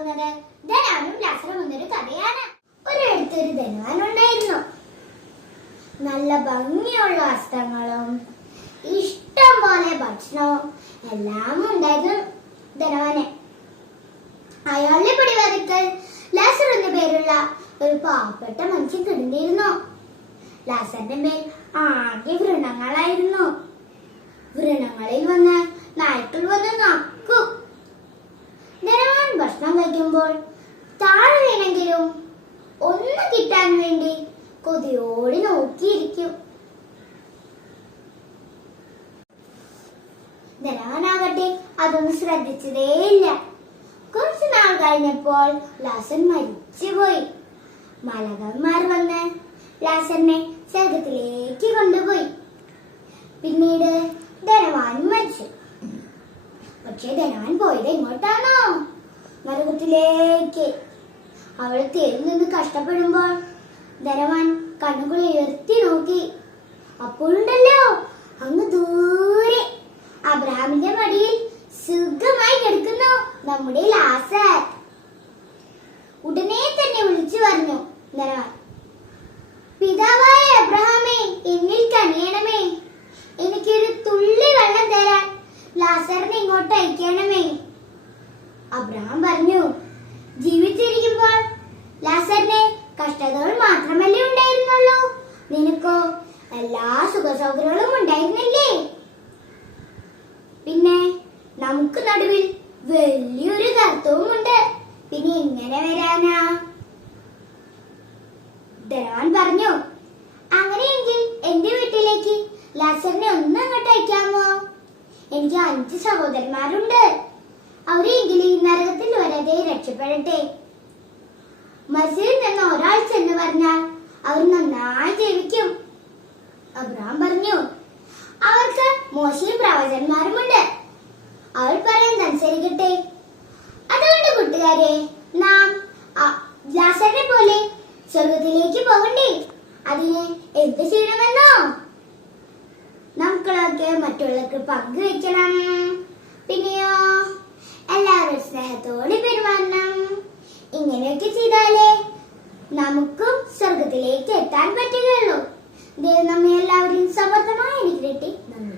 പോകുന്നത് ധനാനും ലാസറും എന്നൊരു കഥയാണ്. ഒരിടത്തൊരു ധനവാൻ ഉണ്ടായിരുന്നു നല്ല ഭംഗിയുള്ള വസ്ത്രങ്ങളും ഇഷ്ടം പോലെ ഭക്ഷണവും എല്ലാം ഉണ്ടായിരുന്നു ധനവാന്. അയാളുടെ പിടിവാതിക്കൽ ലാസർ എന്ന പേരുള്ള ഒരു പാവപ്പെട്ട മനുഷ്യൻ കിടന്നിരുന്നു ലാസറിന്റെ മേൽ ആകെ വ്രണങ്ങളായിരുന്നു വ്രണങ്ങളിൽ വന്ന് നായ്ക്കൾ വന്ന് നക്കും ധനവാൻ ഭക്ഷണം കഴിക്കുമ്പോൾ താഴെ വീണെങ്കിലും ഒന്ന് കിട്ടാൻ വേണ്ടി കൊതിയോടി നോക്കിയിരിക്കും. ധനവാനാകട്ടെ അതൊന്നും ശ്രദ്ധിച്ചതേയില്ല കുറച്ചു നാൾ കഴിഞ്ഞപ്പോൾ ലാസൻ മരിച്ചുപോയി. മലകന്മാർ വന്ന് ലാസനെ സ്വർഗത്തിലേക്ക് കൊണ്ടുപോയി. പിന്നീട് ധനവാൻ മരിച്ചു. പക്ഷെ ധനവാൻ പോയത് എങ്ങോട്ടാണോ? നരകത്തിലേക്ക് അവൾ തേരിൽ നിന്ന് കഷ്ടപ്പെടുമ്പോൾ ധനവാൻ കണ്ണുകൾ ഉയർത്തി നോക്കി. അപ്പോഴുണ്ടല്ലോ അങ്ങ് ദൂരെ. അബ്രഹാമിന്റെ മടിയിൽ സുഖമായി കിടക്കുന്നു നമ്മുടെ ലാസർ. ഉടനെ തന്നെ വിളിച്ചു പറഞ്ഞു ധനവാൻ. പിതാവായ അബ്രഹാമേ എന്നിൽ കനിയണമേ. എനിക്കൊരു തുള്ളി വെള്ളം തരാൻ ലാസറിനെ ഇങ്ങോട്ട് അയക്കണമേ. അബ്രഹാം പറഞ്ഞു ജീവിച്ചിരിക്കുമ്പോൾ ലാസറിനെ കഷ്ടതകൾ മാത്രമല്ലേ ഉണ്ടായിരുന്നുള്ളൂ? നിനക്കോ എല്ലാ സുഖസൗകര്യങ്ങളും ഉണ്ടായിരുന്നില്ലേ? പിന്നെ നമുക്ക് നടുവിൽ വലിയൊരു ഗർത്തവുമുണ്ട് പിന്നെ എങ്ങനെ വരാനാ? ധനവാൻ പറഞ്ഞു അങ്ങനെയെങ്കിൽ എന്റെ വീട്ടിലേക്ക് ലാസറിനെ ഒന്ന് അങ്ങോട്ട് അയക്കാമോ? എനിക്ക് അഞ്ച് സഹോദരന്മാരുണ്ട്. അവരെങ്കിലും നരകത്തിൽ വരാതെ രക്ഷപ്പെടട്ടെ. മസീൽ നിന്ന് ഒരാൾ ചെന്ന് പറഞ്ഞാൽ അവർ നന്നായി ജീവിക്കും. അബ്രഹാം പറഞ്ഞു അവർക്ക് മോശയും പ്രവചന്മാരുമുണ്ട് അവൾ പറയുന്നത് അനുസരിക്കട്ടെ. അതുകൊണ്ട് കൂട്ടുകാരെ നാം ലാസറിനെ പോലെ സ്വർഗത്തിലേക്ക് പോകണ്ടേ? അതിന് എന്ത് ചെയ്യണമെന്നോ? നമുക്കളൊക്കെ മറ്റുള്ളവർക്ക് പങ്കുവെക്കണം. പിന്നെയോ? എല്ലാവരും സ്നേഹത്തോടെ പെരുമാറണം. ഇങ്ങനെയൊക്കെ ചെയ്താലേ നമുക്കും സ്വർഗത്തിലേക്ക് എത്താൻ പറ്റുകയുള്ളൂ. ദൈവം നമ്മെ എല്ലാവരും സമർത്ഥമായി എനിക്ക് കിട്ടി നന്ദി.